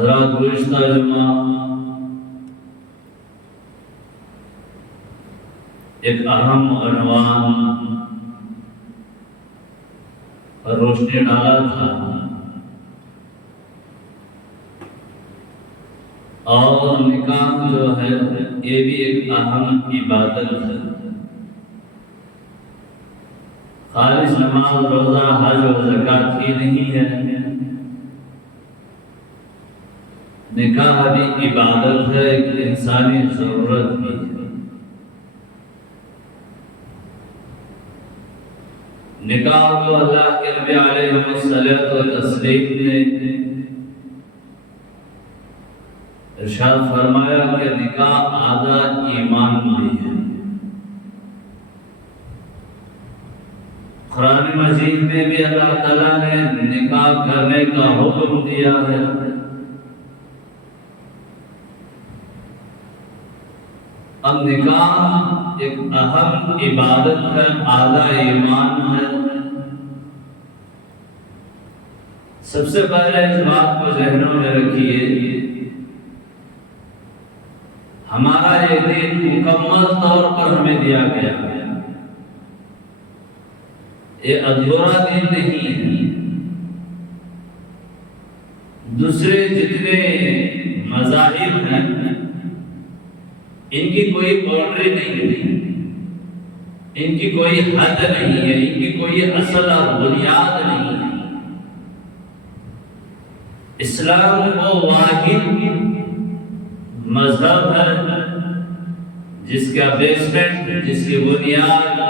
حضرات گزشتہ جمعہ ایک اہم عنوان پر روشنی ڈالا تھا اور نکاح جو ہے یہ بھی ایک اہم عبادت ہے۔ خالص نماز روزہ حج و زکوٰۃ ہی نہیں ہے، نکاح بھی عبادت ہے، ایک انسانی ضرورت بھی ہے۔ نکاح کو اللہ کے نبی علیہ الصلوۃ والتسلیم نے ارشاد فرمایا کہ نکاح آدھا ایمان بھی ہے۔ قرآن مجید میں بھی اللہ تعالیٰ نے نکاح کرنے کا حکم دیا ہے۔ اب نکاح ایک اہم عبادت ہے، آدھا ایمان ہے۔ سب سے پہلے اس بات کو ذہنوں میں رکھیے، ہمارا یہ دین مکمل طور پر ہمیں دیا گیا ہے، یہ ادھورا دین نہیں ہے۔ دوسرے جتنے مذاہب ہیں ان کی کوئی باؤنڈری نہیں ہے، ان کی کوئی حد نہیں ہے، ان کی کوئی اصل اور بنیاد نہیں ہے۔ اسلام وہ واحد مذہب ہے جس کا بیسمنٹ، جس کی بنیاد،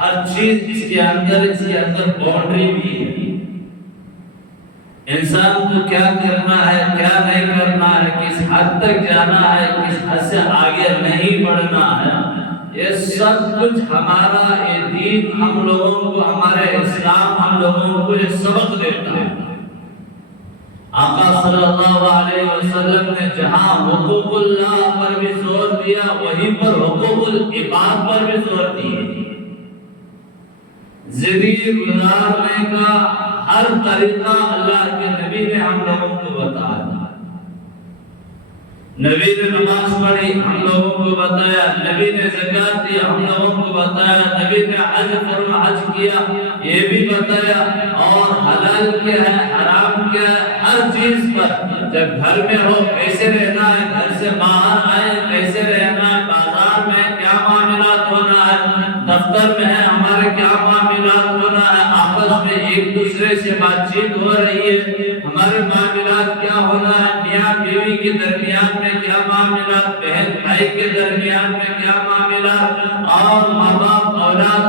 ہر چیز اس کے اندر باؤنڈری بھی ہے۔ انسان کو کیا کرنا ہے، کیا نہیں کرنا ہے، کس حد تک جانا ہے، کس حد سے آگے نہیں بڑھنا ہے، یہ سب کچھ ہمارا یہ دین ہم لوگوں کو، ہمارا اسلام ہم لوگوں کو یہ سبق دیتا ہے۔ آقا صلی اللہ علیہ وسلم نے جہاں حقوق اللہ پر بھی زور دیا، وہیں پر حقوق العباد پر بھی زور دیا۔ زندگی گزارنے کا ہر طریقہ اللہ کے نبی نے ہم لوگوں کو بتایا۔ نبی نے نماز پڑھی، ہم لوگوں کو بتایا۔ نبی نے زکوٰۃ دی، ہم لوگوں کو بتایا۔ نبی نے حج کیا، یہ بھی بتایا۔ اور حلال کیا ہے، حرام کیا ہے، ہر چیز پر۔ جب گھر میں ہو کیسے رہنا ہے، گھر سے باہر آئے کیسے رہنا ہے، بازار میں کیا معاملات ہونا ہے، دفتر میں ہے ہمارے کیا معاملات ہونا ہے، آپس میں ایک دوسرے سے بات چیت ہو رہی ہے، ہمارے معاملات کیا ہونا ہے، میاں بیوی کے درمیان میں کیا معاملات، بہن بھائی کے درمیان میں کیا معاملات، اور ماں باپ اولاد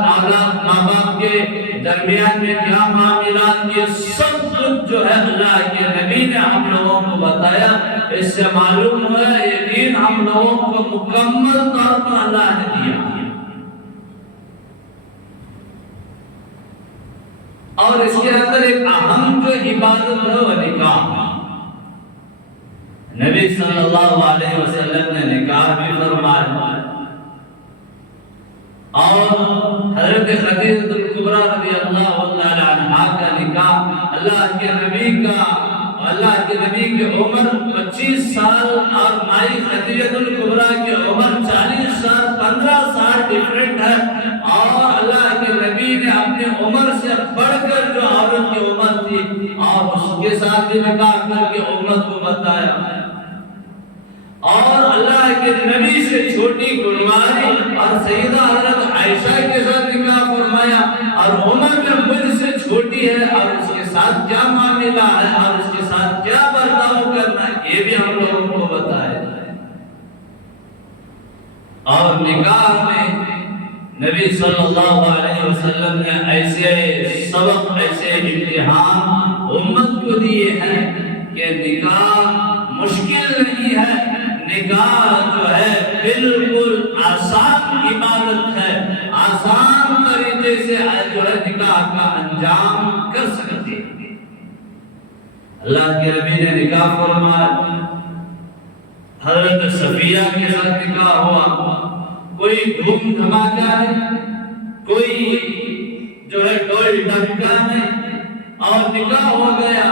ماں باپ کے درمیان میں کیا معاملات، یہ سب کچھ جو ہے اللہ کے نبی نے ہم لوگوں کو بتایا۔ اس سے معلوم ہوا یہ دین ہم لوگوں کو مکمل طور پر اللہ نے دیا۔ اور اس کے اندر ایک اہم جو عبادت ہے وہ نکاح ہے۔ نبی صلی اللہ علیہ وسلم نے نکاح بھی فرمایا، اور حضرت خدیجہ الکبریٰ رضی اللہ تعالی عنہا کا نکاح اللہ کے نبی کی عمر 25 سال اور مائی خدیجہ الکبریٰ کی عمر 40 سال، 15 سال ڈیفرنٹ ہے۔ اور اللہ کے نبی نے اپنی عمر سے بڑھ کر جو عورت کی عمر تھی اور اس کے ساتھ بھی نکاح کر کے امت کو بتایا۔ اور اللہ کے نبی سے چھوٹی گنواری اور سیدہ حضرت عائشہ کے ساتھ نکاح فرمایا، اور عمر میں مجھ سے چھوٹی ہے اور اس کے ساتھ کیا معاملہ ہے اور اس کے ساتھ کیا برتاؤ کرنا ہے، یہ بھی ہم لوگوں کو بتایا۔ اور نکاح میں نبی صلی اللہ علیہ وسلم نے ایسے سبق، ایسے امتحان امت کو دیے ہیں کہ نکاح مشکل نہیں ہے، نکاح جو ہے بالکل آسان عبادت ہے، آسان طریقے سے جو ہے نکاح کا انجام کر سکتے ہیں۔ اللہ کے نبی نے نکاح فرمایا، حضرت صفیہ کے ساتھ نکاح ہوا، کوئی دھوم دھماکہ نہیں، کوئی جو ہے ڈول ڈھمکا نہیں، اور نکاح ہو گیا۔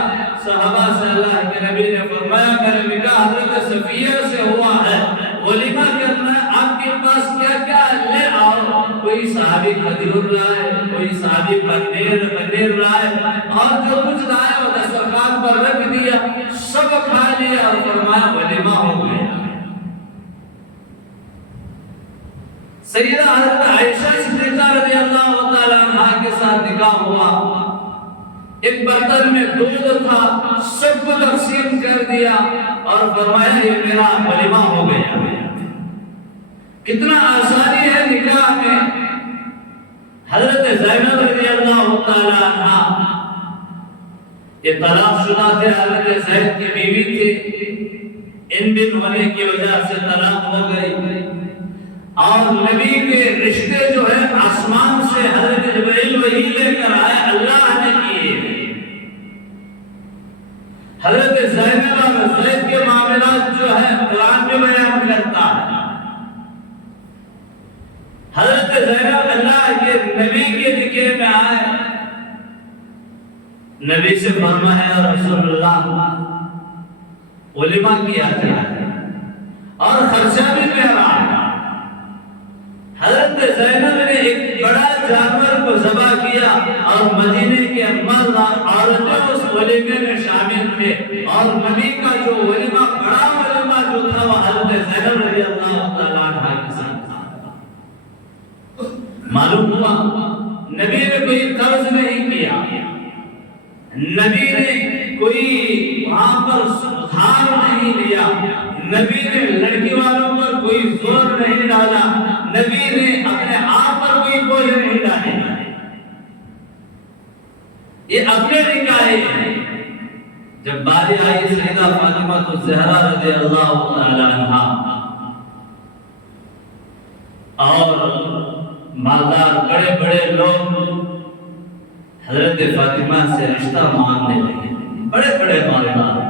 صحابہ سے اللہ کے نبی نے فرمایا میرا نکاح حضرت صفیہ سے ہوا ہے، ولیمہ کرنا ہے، آپ کے پاس کیا کیا لے آؤ۔ کوئی صحابی کھجور لائے، کوئی صحابی پنیر لائے، اور جو کچھ لائے وہ دسترخوان پر رکھ دیا، سب کھا لیا اور فرمایا ولیمہ ہو گیا۔ سیدہ حضرت عائشہ صدیقہ رضی اللہ تعالی عنہا کے ساتھ نکاح ہوا، ایک برتن میں دودھ تھا، سب کو تقسیم کر دیا اور فرمایا یہ میرا ولیمہ ہو گیا۔ کتنا آسانی ہے نکاح میں۔ حضرت زینب رضی اللہ تعالی عنہا یہ طلاق شدہ تھے، حضرت زید کی بیوی تھی، ان بن ہونے کی وجہ سے طلاق ہو گئی، اور نبی کے رشتے جو ہے آسمان سے حضرت جبرائیل وحی لے کر آئے، اللہ نے کیے۔ حضرت زینب اور زید کے معاملات جو ہے قرآن میں بیان کرتا ہے۔ حضرت زینب اللہ کے نبی کے ذکر میں آئے، نبی سے فرمایا رسول اللہ ولیمہ کیا گیا اور خرچہ بھی میرا۔ حضرت زینب نے ایک بڑا جانور کو ذبح کیا اور مدینے کے مرد اور عورتیں اس ولیمے میں شامل تھے، اور نبی کا جو ولیمہ بڑا ولیمہ جو تھا وہ حضرت زینب رضی اللہ تعالیٰ عنہ کے ساتھ تھا۔ معلوم ہوا نبی نے کوئی قرض نہیں کیا، نبی نے کوئی وہاں پر ادھار نہیں لیا، نبی نے لڑکی والوں پر کوئی زور نہیں ڈالا، نبی نے اپنے آپ پر کوئی بوجھ نہیں ڈالے۔ یہ اپنے نکاح ہیں۔ جب باری آئی سیدہ فاطمہ الزہرا رضی اللہ تعالی عنہا اور مالدار بڑے بڑے لوگ حضرت فاطمہ سے رشتہ مانگنے لگے، بڑے بڑے مالدار،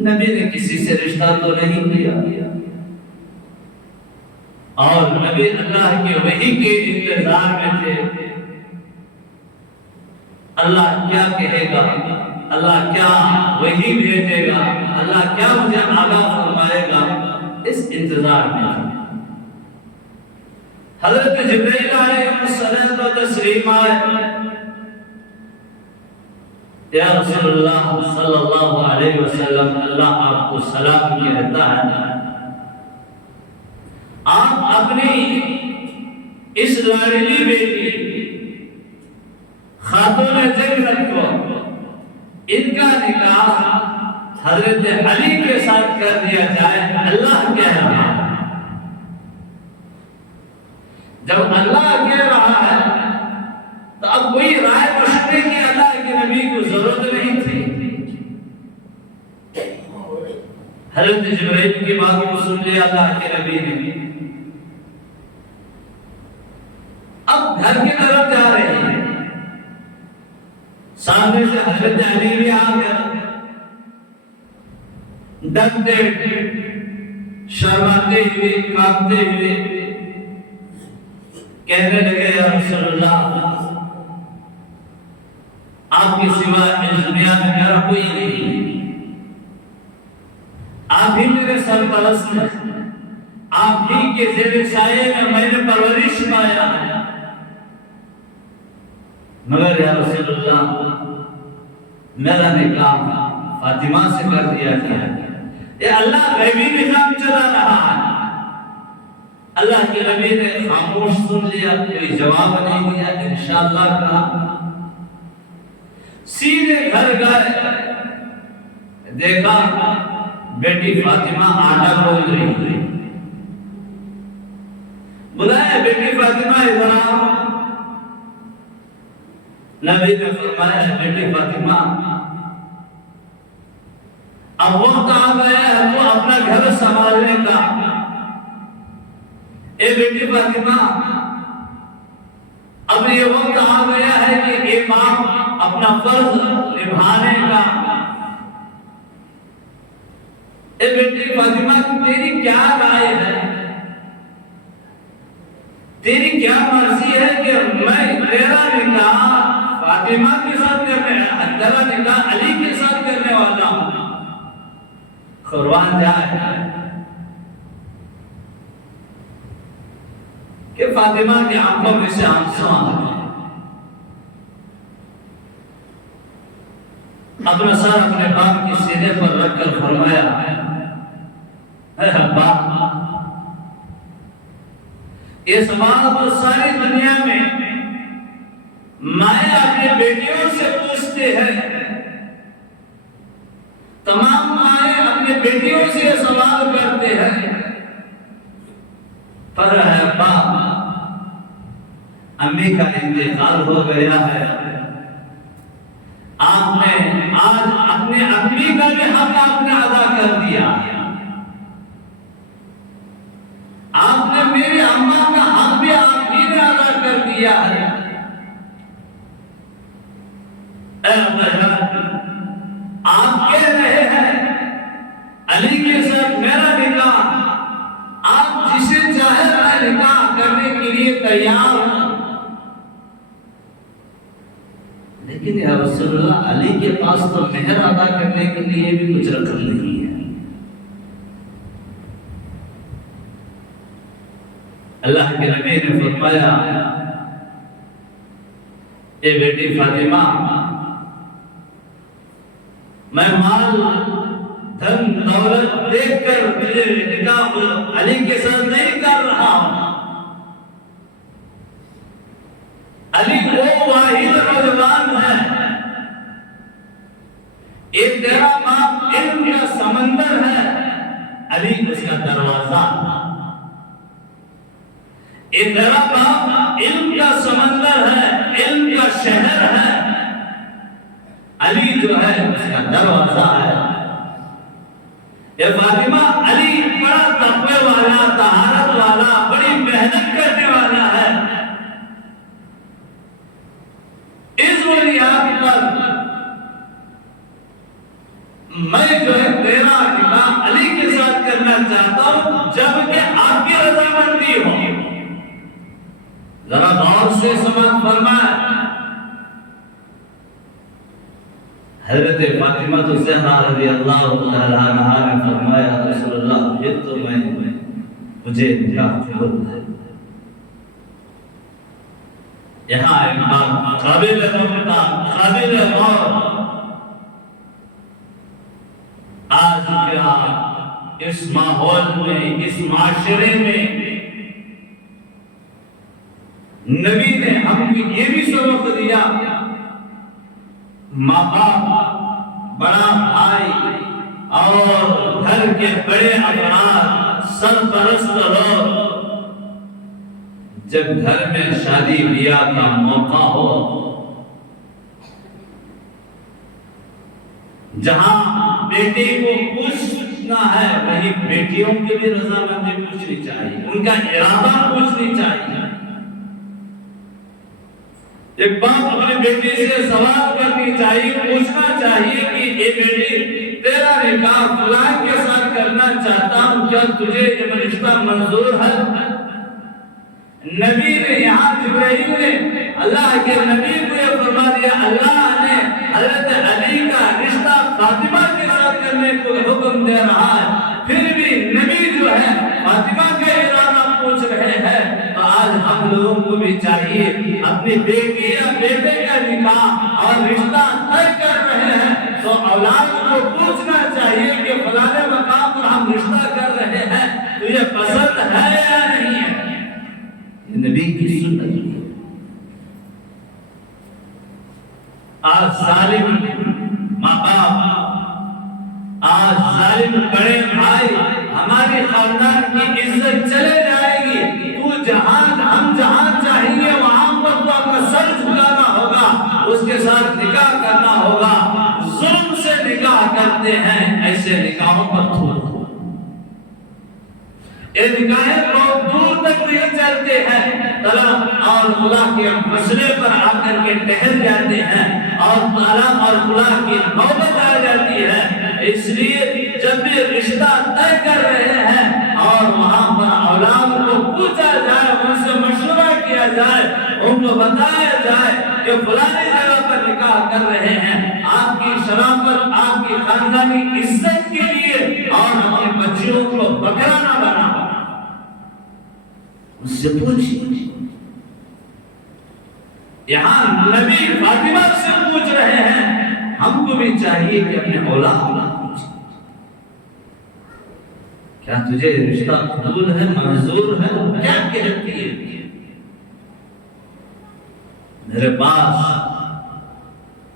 نبی نے کسی سے رشتہ تو نہیں کیا، اور نبی اللہ کے وحی کے انتظار میں تھے، اللہ کیا کہے گا، اللہ کیا وحی بھیجے گا، اللہ کیا مجھے آگاہ فرمائے گا، اس انتظار میں تھے۔ حضرت جبرائیل علیہ السلام و تسلیم آئے، یا رسول اللہ صلی اللہ علیہ وسلم اللہ آپ کو سلام کہتا ہے، آپ اپنی اس لاڈلی بیٹی خاتون جنت کو، ان کا نکاح حضرت علی کے ساتھ کر دیا جائے، اللہ کہہ رہا ہے۔ جب اللہ کہہ رہا ہے تو اب کوئی رائے مشورے کی اللہ کے نبی کو ضرورت نہیں تھی۔ حضرت جبرائیل کی بات کو سن لیا اللہ کے نبی نے، اب گھر کی طرف جا رہے ہیں، سامنے سے حضرت علی بھی آ گیا، ڈرتے شرماتے ہوئے کانپتے ہوئے کہنے لگے یا رسول اللہ آپ کے سوا اس دنیا میں میرا کوئی نہیں، آپ ہی میرے سرپرست ہیں، آپ ہی کے زیر سائے میں نے پرورش پایا، مگر یا رسول اللہ میرا نکاح فاطمہ سے کر دیا گیا۔ یہ اللہ غیبی نظام چلا رہا ہے۔ اللہ کے نبی نے خاموش سن لیا، کوئی جواب نہیں دیا، انشاءاللہ کہا، سیدھے گھر گئے، دیکھا بیٹی فاطمہ آٹا گول رہی ہے، بلایا بیٹی فاطمہ ادھر آؤ، نبی نے فرمایا بیٹی فاطمہ اب وقت آ گیا ہے تو اپنا گھر سنبھالنے کا، اے بیٹی فاطمہ اب یہ وقت آ گیا ہے کہ ایک باپ اپنا فرض نبھانے کا۔ اے بیٹی فاطمہ تیری کیا رائے ہے، تیری کیا مرضی ہے کہ میں تیرا نکاح فاطمہ کے ساتھ کرنے تیرا نکاح علی کے ساتھ کرنے والا ہوں، قربان جائے کہ فاطمہ کی آنکھوں میں سے آنسو آ گئے، اپنا سر اپنے باپ کے سینے پر رکھ کر فرمایا اے ابا، یہ سوال تو ساری دنیا میں مائیں اپنے بیٹیوں سے پوچھتے ہیں، تمام مائیں اپنے بیٹیوں سے یہ سوال کرتے ہیں، پر ہے ابا امی کا انتقال ہو گیا ہے، آپ نے آج اپنے امی کا بھی حق آپ نے ادا کر دیا، آپ نے میرے اماں کا حق بھی آپ ہی نے ادا کر دیا ہے۔ اے آپ کہہ رہے ہیں علی کے ساتھ میرا نکاح، آپ جسے چاہے میں نکاح کرنے کے لیے تیار ہوں، لیکن یا رسول اللہ علی کے پاس تو مہر ادا کرنے کے لیے بھی کچھ رقم نہیں ہے۔ اللہ کے نبی نے فرمایا اے بیٹی فاطمہ، میں مال دھن دولت دیکھ کر تجھے نکاح علی کے ساتھ نہیں کر رہا ہوں، علی وہ واحد نوجوان ہے، ایک تیرا باپ علم کا سمندر ہے، علی اس کا دروازہ، ایک تیرا باپ علم کا سمندر ہے، علم کا شہر ہے، علی جو ہے اس کا دروازہ ہے۔ یہ فاطمہ علی بڑا تقوی والا، طہارت والا، بڑی محنت کرنے والا ہے، اس بنیاد پر میں جو ہے تیرا نکاح علی کے ساتھ کرنا چاہتا ہوں جبکہ آپ کی رضامندی ہو۔ ذرا غور سے سمجھ فرمائیں، حضرت فاطمہ الزہرا رضی اللہ تعالی عنہا نے فرمایا رسول اللہ یہ تو مجھے نکاح ضرورت ہے۔ یہاں ایک بات قابل نقطہ، قابل غور، آج کیا اس ماحول میں، اس معاشرے میں نبی نے ہم کو یہ بھی سبق دیا، ماں باپ، بڑا بھائی اور گھر کے بڑے افراد، سرپرست لوگ جب گھر میں شادی بیاہ کا موقع ہو، جہاں بیٹے کو پوچھنا ہے وہیں بیٹیوں کی بھی رضامندی پوچھنی چاہیے، ان کا ارادہ پوچھنی چاہیے۔ ایک باپ اپنے بیٹے سے سوال کرنی چاہیے، پوچھنا چاہیے کہ اے بیٹی تیرا نکاح فلاں کے ساتھ کرنا چاہتا ہوں، کیا تجھے یہ رشتہ منظور ہے؟ نبی نے یہاں جبرائیل نے اللہ کے نبی کو یہ فرما دیا، اللہ نے حضرت علی کا رشتہ فاطمہ کے ساتھ کرنے کو حکم دے رہا ہے، پھر بھی نبی جو ہے فاطمہ کا ارادہ پوچھ رہے ہیں۔ تو آج ہم لوگوں کو بھی چاہیے اپنی بیٹی یا بیٹے کا نکاح اور رشتہ طے کر رہے ہیں تو اولاد کو پوچھنا چاہیے کہ فلاں مقام پر ہم رشتہ کر رہے ہیں تو یہ پسند ہے یا نہیں ہے۔ نبی کی سنت ہے۔ آج ظالم ماں باپ، آج ظالم بڑے بھائی، ہماری خاندان کی عزت چلے جائے گی، تو جہاں ہم جہاں چاہیں گے وہاں پر تو اپنا سر جھکانا ہوگا، اس کے ساتھ نکاح کرنا ہوگا، ظلم سے نکاح کرتے ہیں، ایسے نکاحوں پر تھوڑا یہ نکاحیں بہت دور تک نہیں چلتے ہیں، طلاق اور خلا کے مسئلے پر آ کر کے ٹہل جاتے ہیں اور طلاق اور خلا کی نوبت آ جاتی ہے۔ اس لیے جب بھی رشتہ طے کر رہے ہیں اور وہاں پر اولاد کو پوچھا جائے، ان سے مشورہ کیا جائے، ان کو بتایا جائے کہ فلانی جگہ کر رہے ہیں آپ کی شرافت، آپ کی خاندانی عزت کے لیے، اور اپنے بچیوں کو بکرا نہ بنا۔ اس سے پوچھیے، یہاں نبی فاطمہ سے پوچھ رہے ہیں، ہم کو بھی چاہیے کہ اپنے اولاد پوچھیں، کیا تجھے رشتہ قبول ہے، منظور ہے؟ کیا کہتی ہے؟ میرے پاس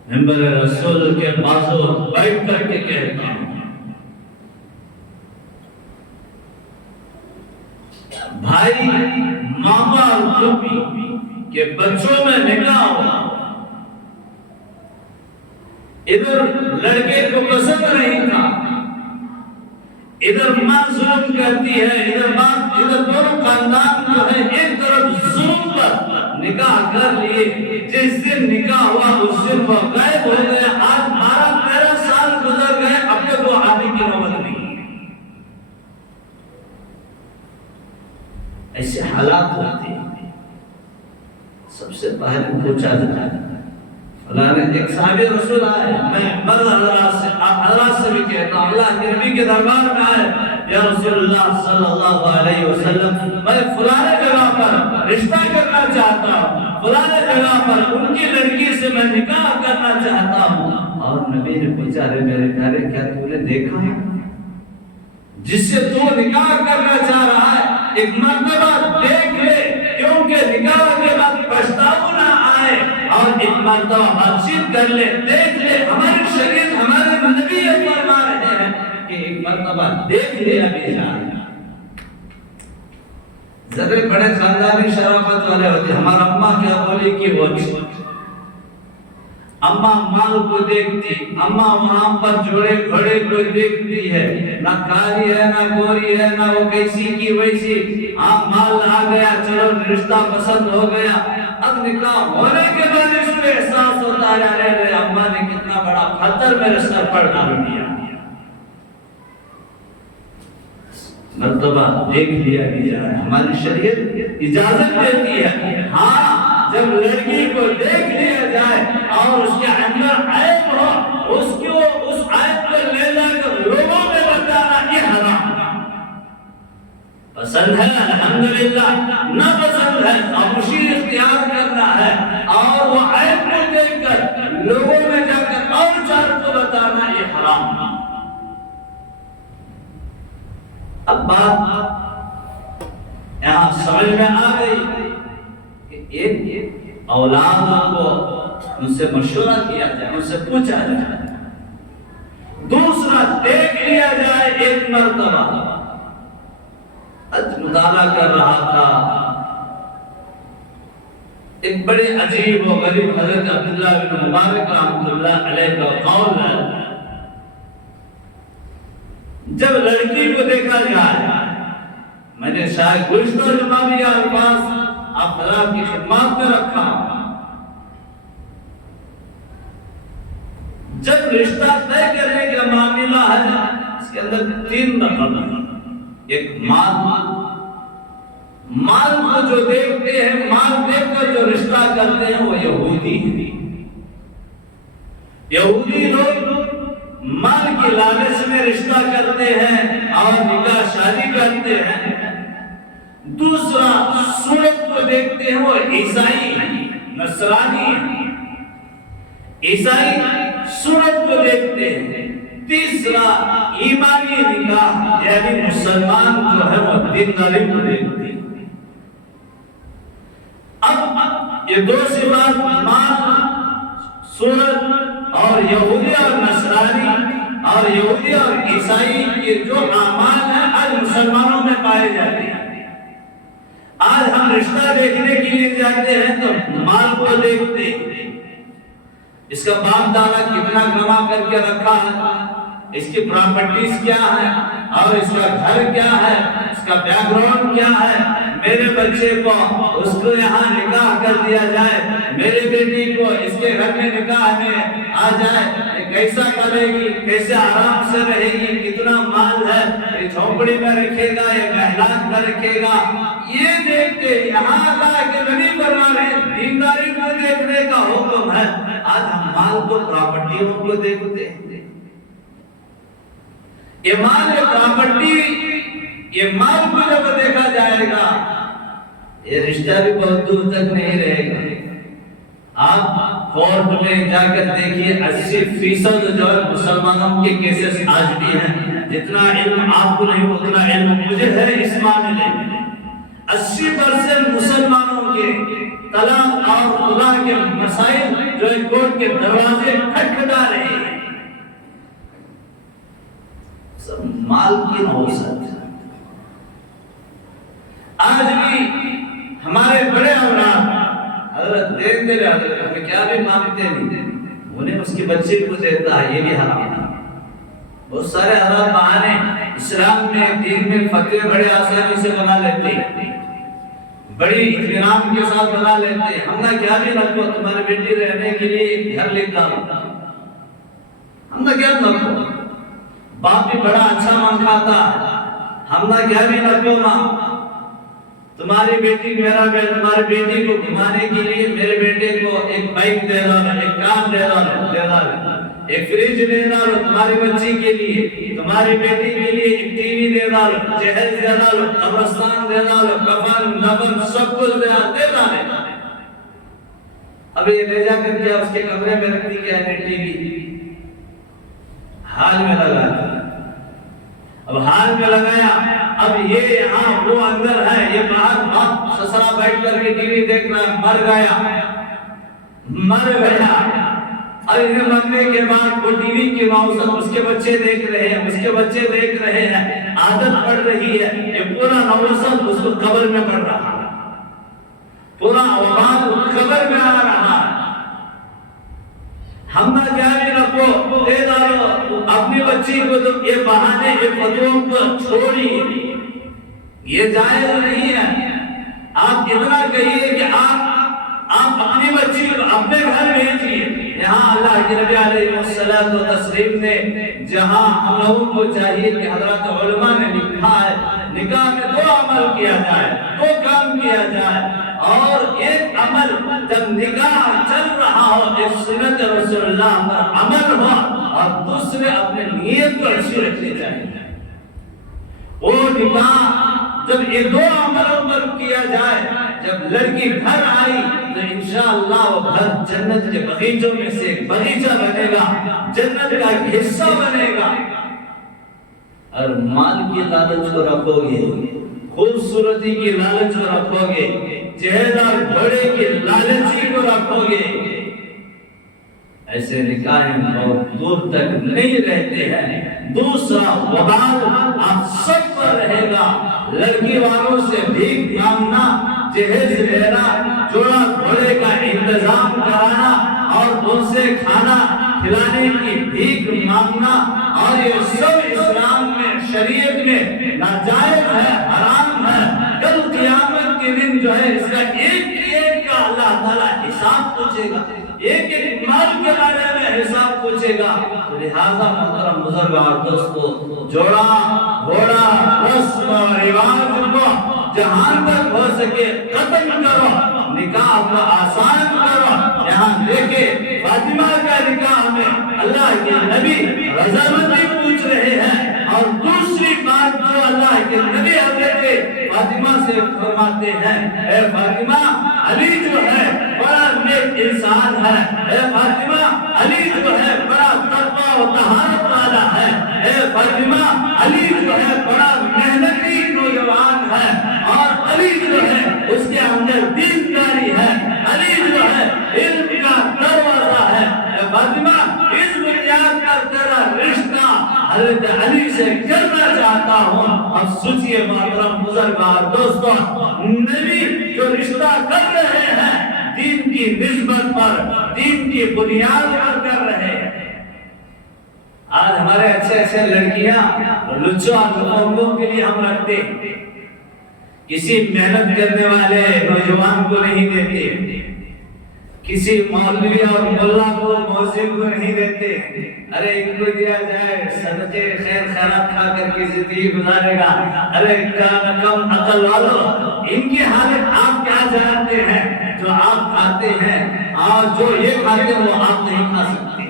منبر رسول کے بازو بیٹھ کر کے کہتا ہوں، بھائی ماما اور پھوپھی کے بچوں میں نکاح ہوا، ادھر لڑکے کو پسند نہیں تھا، ادھر ماں ظلم کرتی ہے، ادھر دونوں خاندان جو ہے ایک طرف ظلم پر نکاح کر لیے، جس دن نکاح ہوا اس دن وہ غائب ہو گئے، آج 12-13 سال گزر گئے، اب تک وہ آنے کی نوبت نہیں۔ ایسے حالات ہوتے ہیں۔ سب سے پہلے پوچھا جاتا ہے، اللہ نے ایک صحابی رسول آئے، میں مرد حضرات سے، آپ حضرات سے بھی کہتا ہوں، اللہ کے نبی کے دربار میں آئے، یا رسول اللہ صلی اللہ علیہ وسلم، میں فلانے جگہ پر رشتہ کرنا چاہتا ہوں، فلانے جگہ پر ان کی لڑکی سے میں نکاح کرنا چاہتا ہوں۔ اور نبی نے پوچھا، رے میرے پیارے، کیا تو نے دیکھا ہے جس سے تو نکاح کرنا چاہ رہا ہے؟ ایک مرتبہ دیکھ لے، کیونکہ نکاح کے بعد پچھتاوا نہ آئے، اور ایک مرتبہ بات چیت کر لے، دیکھ لے۔ ہماری شریعت، ہمارے نبی یہ فرما رہے ہیں کہ ایک مرتبہ دیکھ لے ابھی جان۔ ذرے بڑے خاندانی شرافت والے ہوتے، ہمارا اماں کیا بولی کہ وہ اماں مال کو دیکھتی، اماں وہاں پر جوڑے گھوڑے کو دیکھتی ہے، نہ کالی ہے نہ گوری ہے، نہ وہ کیسی کی ویسی، ہاں مال آ گیا، چلو رشتہ پسند ہو گیا۔ اب نکاح ہونے کے بعد اس کو احساس ہوتا ہے، ارے اماں نے کتنا بڑا پتھر میرے سر پر ڈال دیا۔ مرتبہ دیکھ لیا بھی جائے، ہماری شریعت اجازت دیتی ہے، ہاں جب لڑکی کو دیکھ لیا جائے اور اس کے اندر عیب ہو، اس عیب کو لے جا کر لوگوں میں بتانا، یہ حرام۔ پسند ہے الحمدللہ، نہ پسند ہے خاموشی اختیار کرنا ہے، اور وہ عیب کو دیکھ کر لوگوں میں جا کر اور چار کو بتانا، یہ حرام۔ اب بات یہاں سمجھ میں آ گئی کہ ایک اولاد کو ان سے مشورہ کیا جائے، ان سے پوچھا جائے، دوسرا دیکھ لیا جائے۔ ایک مرتبہ مطالعہ کر رہا تھا، ایک بڑے عجیب و غریب حضرت عبداللہ بن مبارک رحمۃ اللہ علیہ کا قول ہے، جب لڑکی کو دیکھا جائے، میں نے شاید گزشتہ جمعہ بھی الفاظ آپ حضرات کی خدمات میں رکھا، جب رشتہ طے کرنے کا معاملہ ہے، اس کے اندر 3 رقم ہے۔ ایک مال کو جو دیکھتے ہیں، مال دیکھ کر جو رشتہ کرتے ہیں وہ یہودی ہیں۔ یہودی لوگ مال کی لالچ میں رشتہ کرتے ہیں اور نکاح شادی کرتے ہیں۔ دوسرا صورت کو دیکھتے ہیں، وہ عیسائی نصرانی عیسائی صورت کو دیکھتے ہیں۔ تیسرا ایمانی نکاح، یعنی مسلمان جو ہے وہ دینداری کو دیکھتے ہیں۔ اب یہ 2 صفات، مال، صورت، اور یہودی اور نصرانی اور یہودی اور عیسائی کے جو اعمال ہیں آج مسلمانوں میں پائے جاتے ہیں۔ آج ہم رشتہ دیکھنے کے لیے جاتے ہیں تو مال کو دیکھتے ہیں، اس کا باپ دادا کتنا کما کر کے رکھا ہے، اس کی پراپرٹیز کیا ہے، اور اس کا گھر کیا ہے، اس کا بیک گراؤنڈ کیا ہے۔ میرے بچے کو اس کو یہاں نکاح کر دیا جائے، میرے بیٹی کو اس کے گھر میں نکاح میں آ جائے، یہ کیسا کرے گی، کیسے آرام سے رہے گی، کتنا مال ہے، یہ جھونپڑی میں رکھے گا، یہ محلات میں رکھے گا، یہ دیکھتے۔ یہاں اللہ کے نبی فرما رہے ہیں دینداری کو دیکھنے کا حکم ہے۔ آج ہم مال کو پراپرٹیوں کو دیکھتے ہیں. یہ مال ہے پراپرٹی، یہ مال کو جب دیکھا جائے گا یہ رشتہ بھی بہت دور تک نہیں رہے گا. آپ کورٹ میں جا کر دیکھیے 80% جو ہے مسلمانوں کے کیسز آج بھی ہیں. جتنا علم آپ کو نہیں اتنا علم مجھے ہے اس معاملے میں. 80% مسلمانوں کے طلاق اور خدا کے مسائل جو ہے کورٹ کے دروازے کھٹکھٹا رہے ہیں، سب مال کی نوسط. آج بھی ہمارے بڑے اولاد حضرت دیتے رہے، حضرت ہمیں کیا بھی مانگتے نہیں، انہیں اس کے بچے کو دیتا ہے، یہ بھی حرام ہے. بہت سارے حرام بہانے اسلام میں دین میں فتوے بڑے آسانی سے بنا لیتے ہیں، بڑی اطمینان کے ساتھ بنا لیتے ہیں. ہم نہ کیا بھی رکھو، تمہاری بیٹی رہنے کے لیے گھر لکھ ڈالو، ہم نہ کیا رکھو. باپ بھی بڑا اچھا من کھاتا، ہم نہ کیا بھی رکھو ماں تمہاری بیٹی میرا بیٹا، تمہاری بیٹی کو گھمانے کے لیے میرے بیٹے کو ایک بائک دے ڈالو، ایک کار دے ڈالو، ایک فریج دے ڈالو تمہاری بچی کے لیے، تمہاری بیٹی کے لیے ایک ٹی وی دے ڈالو، جہیز دے ڈالو، قبرستان دے ڈالو، کفن نفن سب کچھ دے ڈالو. اب یہ لے جا کر کیا اس کے کمرے میں رکھتی کیا ہے ٹی وی، حال میں لگا. اب حال میں لگایا، اب یہ یہاں وہ اندر ہے، یہ باہر باپ سسرا بیٹھ کر کے ٹی وی دیکھ رہا ہے، مر گیا. اب انہیں مرنے کے بعد وہ ٹی وی کی نوسط اس کے بچے دیکھ رہے ہیں، اس کے بچے دیکھ رہے ہیں، عادت پڑ رہی ہے. یہ پورا نوسط اس کو قبر میں پڑ رہا ہے، پورا وبال قبر میں آ رہا ہے. ہم نہ جائے رکھو دے ڈالو اپنی بچی کو، تو یہ بہانے یہ فتووں کو چھوڑیے، یہ جائز نہیں ہے. آپ اتنا کہیے کہ آپ اپنی بچی کو اپنے گھر بھیجیے. یہاں اللہ کے نبی علیہ الصلوۃ والتسلیم نے جہاں ہم لوگوں کو چاہیے کہ حضرات علماء نے لکھا ہے نکاح میں 2 عمل کیا جائے، 2 کام کیا جائے. اور ایک عمل جب نکاح چل رہا ہو ایک سنت رسول اللہ کا عمل ہو، اور دوسرے اپنے نیت کو اچھی رکھنی چاہیے. وہ نکاح جب یہ 2 عملوں پر کیا جائے، جب لڑکی گھر آئی تو انشاءاللہ وہ گھر جنت کے باغیچوں میں سے ایک باغیچہ بنے گا، جنت کا ایک حصہ بنے گا. اور مال کی لالچ کو رکھو گے، خوبصورتی کی لالچ کو رکھو گے، چہرہ گھوڑے کی لالچی کو رکھو گے، ایسے نکاح بہت دور تک نہیں رہتے ہیں. دوسرا وبال آپ سب پر رہے گا. لڑکی والوں سے بھیک مانگنا، جہیز لینا، جوڑا گھوڑے کا انتظام کرانا اور ان سے کھانا کھلانے کی بھیک مانگنا، اور یہ سب اسلام میں شریعت میں ناجائز ہے، حرام ہے. کل قیامت کے دن جو ہے اس کا ایک کا اللہ تعالیٰ حساب پوچھے گا، ایک مال کے بارے میں حساب پوچھے گا. لہذا محترم بزرگ اور دوستو، جوڑا گھوڑا رسم و رواج کو جہاں تک ہو سکے ختم کرو، نکاح کو آسان کرو. یہاں دیکھیں فاطمہ کا نکاح میں اللہ کے نبی رضامندی پوچھ رہے ہیں، اور دوسری بات جو اللہ کے نبی حضرت فاطمہ سے فرماتے ہیں، اے فاطمہ علی جو ہے بڑا نیک انسان ہے، اے فاطمہ علی جو ہے بڑا تقوی و طہارت والا ہے، اے فاطمہ علی جو ہے بڑا محنتی نوجوان ہے، اور علی جو ہے اس کے اندر دینداری ہے، علی جو ہے علم کا دروازہ ہے. اے فاطمہ اس بنیاد پر تیرا رشتہ حضرت علی سے کرنا چاہتا ہوں. اب سوچئے محترم بزرگار دوستو، نبی جو رشتہ کر رہے ہیں دین کی نسبت پر، دین کی بنیاد پر کر رہے ہیں. آج ہمارے اچھے لڑکیاں لچوں اور لوگوں کے لیے ہم رکھتے ہیں، کسی محنت کرنے والے نوجوان کو نہیں دیتے، کسی مولوی اور ملا کو مؤذن کو نہیں دیتے. ارے ان کو دیا جائے صدقے خیر خیرات کھا کر کے زندگی گزارے گا. ارے کم عقل والو، ان کی حالت آپ کیا جانتے ہیں؟ جو آپ کھاتے ہیں اور جو یہ کھاتے ہیں وہ آپ نہیں کھا سکتے.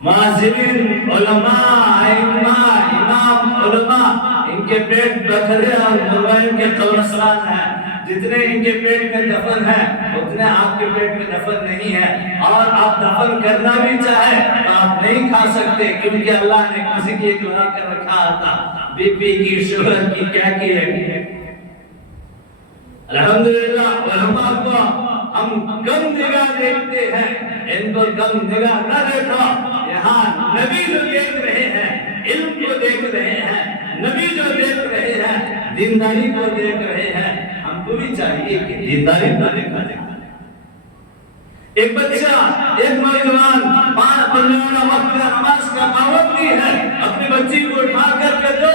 معذرین علماء ائمہ امام علماء ان کے پیٹ بکرے اور مرغیوں کے قبرستان ہیں. جتنے ان کے پیٹ میں دفن ہے اتنے آپ کے پیٹ میں دفن نہیں ہے. اور آپ دفن کرنا بھی چاہے تو آپ نہیں کھا سکتے کیونکہ اللہ نے کسی کی ایک بنا کر رکھا تھا. بی پی کی شوگر کی کیا کی ہے. الحمدللہ علماء کو ہم کم نگاہ دیکھتے ہیں, ان کو کم نگاہ نہ دیکھو. یہاں نبی جو دیکھ رہے ہیں علم کو دیکھ رہے ہیں, نبی جو دیکھ رہے ہیں دینداری کو دیکھ رہے ہیں. ہم کو بھی چاہیے کہ دینداری کو دیکھا جائے. ایک بچہ ایک نوجوان 5 پڑھنے وقت کا نماز کا پابند ہے, اپنی بچی کو اٹھا کر کے دو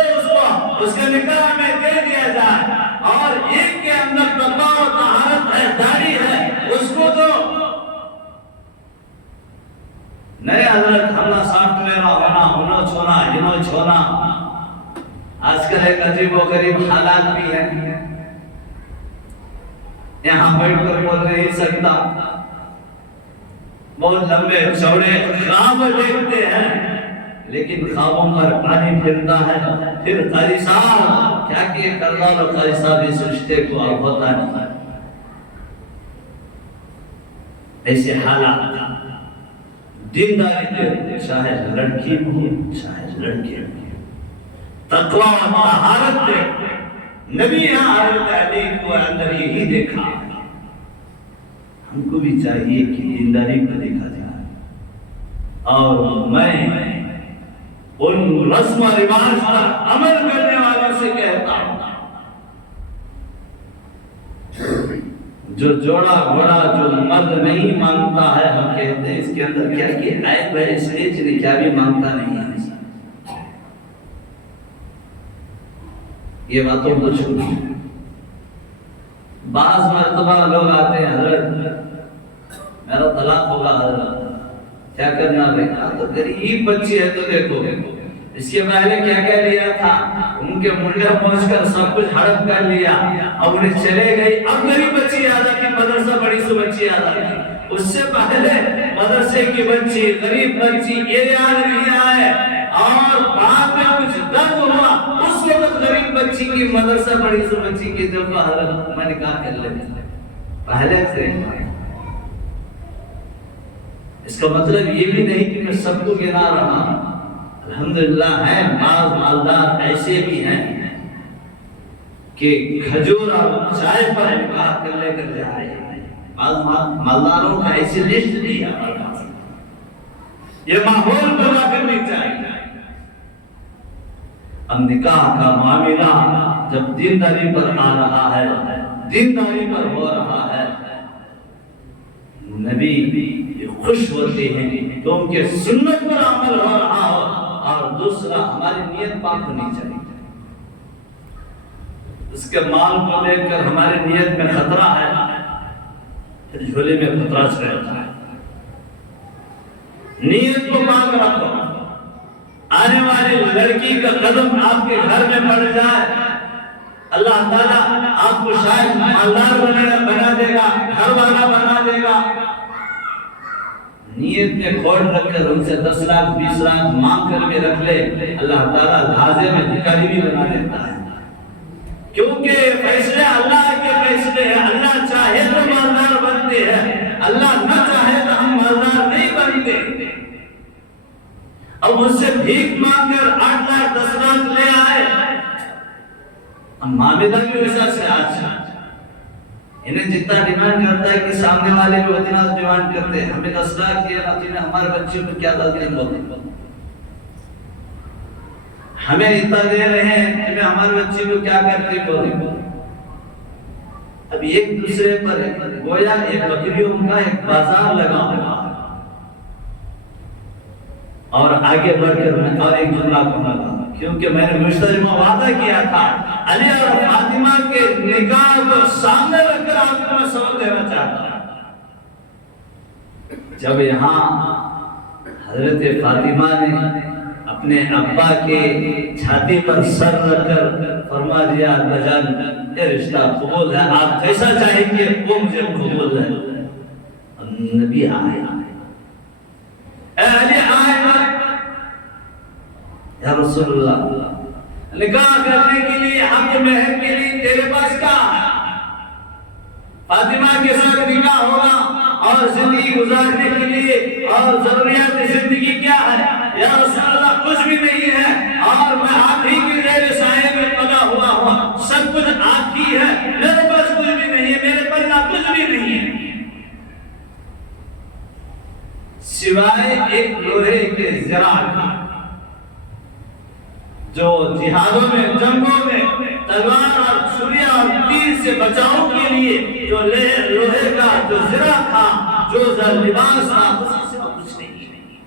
اس کے نکاح میں دے دیا جائے. اور ایک کے اندر تقویٰ و طہارت ہے, داڑھی ہے, اس کو دو. نئے حضرت ہمنا سافٹ ویئر ہونا ہونا چھونا جنو چھونا. آج کل ایک عجیب و غریب حالات بھی ہیں. یہاں بیٹھ کر بول نہیں سکتا, بہت لمبے چوڑے خواب دیکھتے ہیں لیکن خوابوں پر پانی پھرتا ہے. پھر قاری صاحب کیا کیے کردار اور قاری صاحب اس رشتے کو اب ہوتا نہیں. ایسے حالات دینداری کے چاہے لڑکی ہو چاہے لڑکے ہو, تقویٰ و طہارت دیکھتے. نبی یہاں حضرت علی کو اندر یہی دیکھا. ہم کو بھی چاہیے کہ دینداری کو دیکھا جائے. اور میں ان رسم و رواج پر عمل کرنے والوں سے کہتا ہوں, جو جوڑا گھوڑا جو مرد نہیں مانگتا ہے, ہم کہتے ہیں اس کے اندر کیا کیا ہے, اسٹیج نے کیا بھی مانگتا نہیں ہے. یہ باتوں کو چھوڑ. بعض مرتبہ لوگ آتے ہیں, حضرت میرا طلاق ہوگا, حضرت کیا کرنا ہے. تو غریب بچی ہے تو دیکھو اس کے پہلے کیا کیا لیا تھا, ان کے منڈے پہنچ کر سب کچھ ہڑپ کر لیا, اب انہیں چلے گئی. اب غریب بچی یاد آتی, مدرسہ بڑی سو بچی یاد آتی. اس سے پہلے مدرسے کی بچی غریب بچی یہ یاد نہیں آئے, اور بعد میں کچھ درد ہوا اس وقت غریب بچی کی مدرسہ بڑی سو بچی کی جب حضرت میں نکاح کر لیتے پہلے سے. اس کا مطلب یہ بھی نہیں کہ میں سب کو گنا رہا. الحمدللہ ہے بعض مالدار ایسے بھی ہیں کہ کھجور اور چائے پر نکاح کر لے کر جا رہے ہیں. بعض مالداروں کا ایسی لسٹ نہیں ہے. یہ ماحول پیدا کرنی چاہیے. اب نکاح کا معاملہ جب دینداری پر آ رہا ہے, دینداری پر ہو رہا ہے, نبی خوش ہوتے ہیں کہ ان کے سنت پر عمل ہو رہا ہو. اور دوسرا ہماری نیت پاک ہونی چاہیے. اس کے مال کو دیکھ کر ہماری نیت میں خطرہ ہے, پھر جھولے میں خطرہ چھڑتا ہے. نیت کو پاک رکھو. آنے والی لڑکی کا قدم آپ کے گھر میں پڑ جائے, اللہ تعالیٰ آپ کو شاید مالدار بنا دے گا, گھر والا بنا دے گا. نیت میں کھوٹ رکھ کر ان سے 10 لاکھ 20 لاکھ مانگ کر کے رکھ لے, اللہ تعالیٰ لحاظے میں بھکاری بھی بنا دیتا ہے. کیونکہ فیصلے اللہ کے فیصلے ہیں. اللہ چاہے تو مالدار بنتے ہیں, اللہ نہ چاہے تو ہم مالدار نہیں بنتے. اب مجھ سے بھیک مانگ کر 8 لاکھ 10 لاکھ لے آئے, معاملہ بھی ویسا سے آج انہیں جتنا ڈیمانڈ کرتا ہے کہ سامنے والے بھی اتنا ڈیمانڈ کرتے ہیں. ہمیں 10 لاکھ دیا نا, تمہیں ہمارے بچوں کو کیا دلتے ہیں, ہمیں اتنا دے رہے ہیں, تمہیں ہمارے بچوں کو کیا کرتے ہیں. اب ایک دوسرے پر گویا ایک بکریوں کا ایک بازار لگا ہوا. اور آگے بڑھ کر میں اور ایک جملہ کہوں گا, کیونکہ میں نے مشترمہ وعدہ کیا تھا علی اور فاطمہ کے نکاح کو سامنے رکھ کر آپ کو میں سبق دینا چاہتا ہوں. جب یہاں حضرت فاطمہ نے اپنے ابا کے چھاتی پر سر رکھ کر فرما دیا ابا جان یہ رشتہ قبول ہے، آپ کیسا چاہیں گے وہ مجھے قبول ہے۔ نبی آئے، اے علی آئے یا رسول اللہ، نکاح کرنے کے لیے حق مہر کے لیے تیرے پاس کیا ہے؟ فاطمہ کے ساتھ نکاح ہوگا اور زندگی گزارنے کے لیے اور ضروریات زندگی کیا ہے؟ یا رسول اللہ کچھ بھی نہیں ہے، اور میں آپ ہی کی زیر سائے میں پلا ہوا ہوں، سب کچھ آپ کی ہے، میرے پاس کچھ بھی نہیں ہے، میرے پاس کچھ بھی نہیں ہے سوائے ایک لوہے کے زرع کی، جو جہادوں میں جنگوں میں تلوار اور چھری اور تیر سے بچاؤ کے لیے جو لوہے کا جو زرع تھا، جو لباس تھا، اسی سے کچھ نہیں ہے۔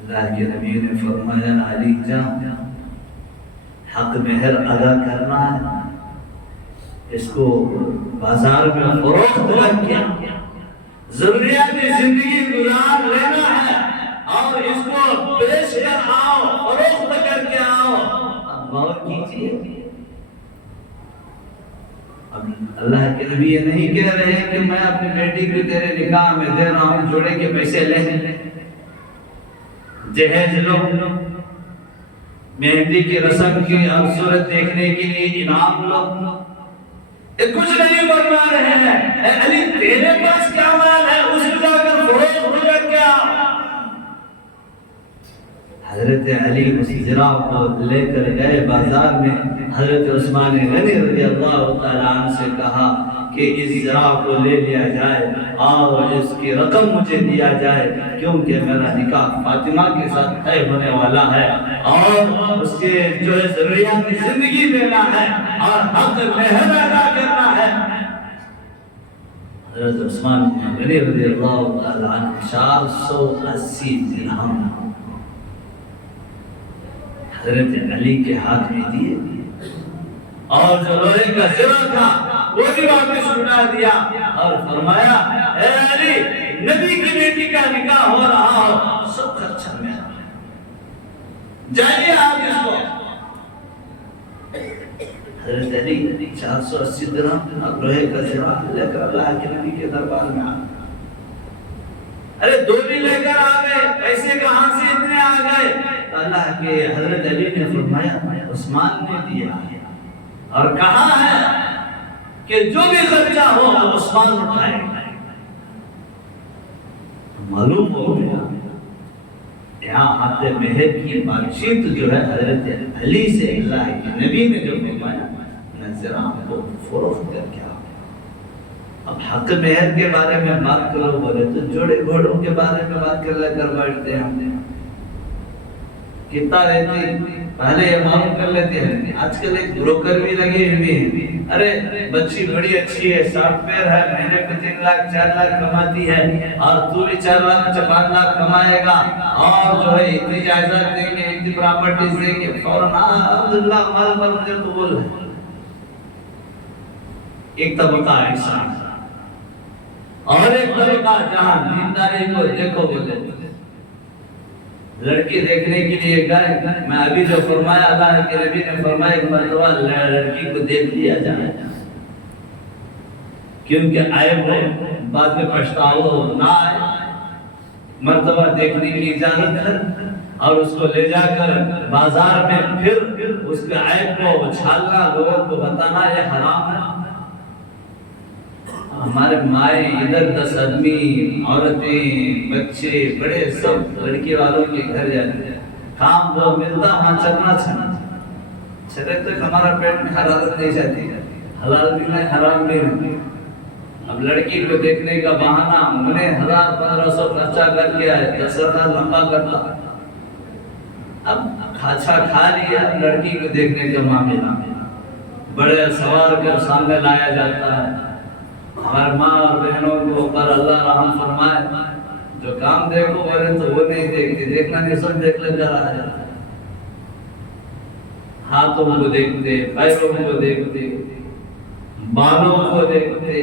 اللہ کے نبی نے فرمایا علی جان حق مہر ادا کرنا ہے، اس کو بازار میں فروخت کر کے ضروریات زندگی گزار لینا ہے، اور اس کو بیچ کر آؤ، فروخت کر کے آؤ۔ اب غور کیجیے، اللہ کے نبی یہ نہیں کہہ رہے ہیں کہ میں اپنی بیٹی کو تیرے نکاح میں دے رہا ہوں، جوڑے کے پیسے لے جہیز لو، مہندی کی رسم کی اور صورت دیکھنے کے لیے انعام لو، کچھ نہیں بنوا رہے ہیں۔ اے علی تیرے پاس کیا مال ہے، اس کو جا کر فروخت کر کے آؤ۔ حضرت علی اس زرع کو لے کر گئے بازار میں، حضرت عثمان غنی رضی اللہ تعالیٰ عنہ سے کہا کہ اس زرع کو لے لیا جائے اور اس کی رقم مجھے دیا جائے، کیونکہ میرا نکاح فاطمہ کے ساتھ طے ہونے والا ہے اور اس کے جو ہے ضروریات زندگی دینا ہے اور حق مہر ادا کرنا ہے۔ حضرت عثمان غنی رضی اللہ تعالیٰ عنہ 480 درہم حضرت علی کے ہاتھ میں دیے، اور جو لوہے کا زرع تھا وہ بھی واپس اٹھا دیا اور فرمایا اے علی نبی کی بیٹی کا نکاح ہو رہا ہو، سب خرچہ میرا ہے، جائیے آپ اس کو۔ حضرت علی 480 درہم اور لوہے کا زرع لے کر اللہ کے نبی کے دربار میں آئے۔ ارے دوری لے کر آ گئے، پیسے کہاں سے اتنے آ گئے؟ اللہ کے حضرت علی نے فرمایا عثمان نے دیا ہے، اور کہا ہے کہ جو بھی خرچہ ہو عثمان اٹھائے۔ معلوم ہو گیا یہاں حق مہر کی بات چیت جو ہے حضرت علی سے اللہ کے نبی نے جو فرمایا نظران کو فروخت کر کے آؤ۔ اب حق مہر کے بارے میں بات کرو بولے تو جوڑے گھوڑوں کے بارے میں بات کر لے کر بیٹھتے ہیں، ہم نے کتنا رہتی پہلے یہ معلوم کر لیتے ہیں۔ آج کل ایک بروکر بھی لگے ہوئے ہیں، ارے بچی بڑی اچھی ہے، سافٹ ویئر ہے، مہینے کو 3 لاکھ 4 لاکھ کماتی ہے، اور تو بھی 4 لاکھ 5 لاکھ کمائے گا، اور جو ہے اتنی جائیداد دیں گے، اتنی پراپرٹیز دیں گے، فوراً الحمدللہ مال پر مجھے قبول ہے۔ ایک طبقہ انسان اور ایک طبقہ جہاں دینداری کو دیکھو بولے لڑکی دیکھنے کے لیے گئے، میں ابھی جو فرمایا اللہ کے نبی نے فرمایا ایک مرتبہ لڑکی کو دیکھ لیا جائے، کیونکہ عیب ہے بعد میں پچھتاوا نہ آئے، مرتبہ دیکھنے کی اجازت ہے، اور اس کو لے جا کر بازار میں پھر اس کے عیب کو اچھالنا، لوگوں کو بتانا یہ حرام ہے۔ ہمارے مائیں ادھر 10 آدمی، عورتیں، بچے، بڑے سب لڑکی والوں کے گھر جاتے ہیں، کام وہ ملتا وہاں چلنا چلے تک ہمارا پیٹ میں حرارت نہیں جاتی، حلال بھی نہیں حرام بھی نہیں۔ اب لڑکی کو دیکھنے کا بہانہ انہیں 1000-1500 خرچہ کر کے آئے، 10,000 لمبا کرتا، اب کھاچا کھا لیا، لڑکی کو دیکھنے کا معاملہ بڑے سوار کر سامنے لایا جاتا ہے۔ ہمارے ماں اور بہنوں کو پر اللہ رحم فرمائے، جو کام دیکھو بولے تو وہ نہیں دیکھتے، دیکھنا نہیں سب دیکھ لے کر آ جاتا ہے، ہاتھوں کو دیکھتے، پیروں کو دیکھتے، بالوں کو دیکھتے،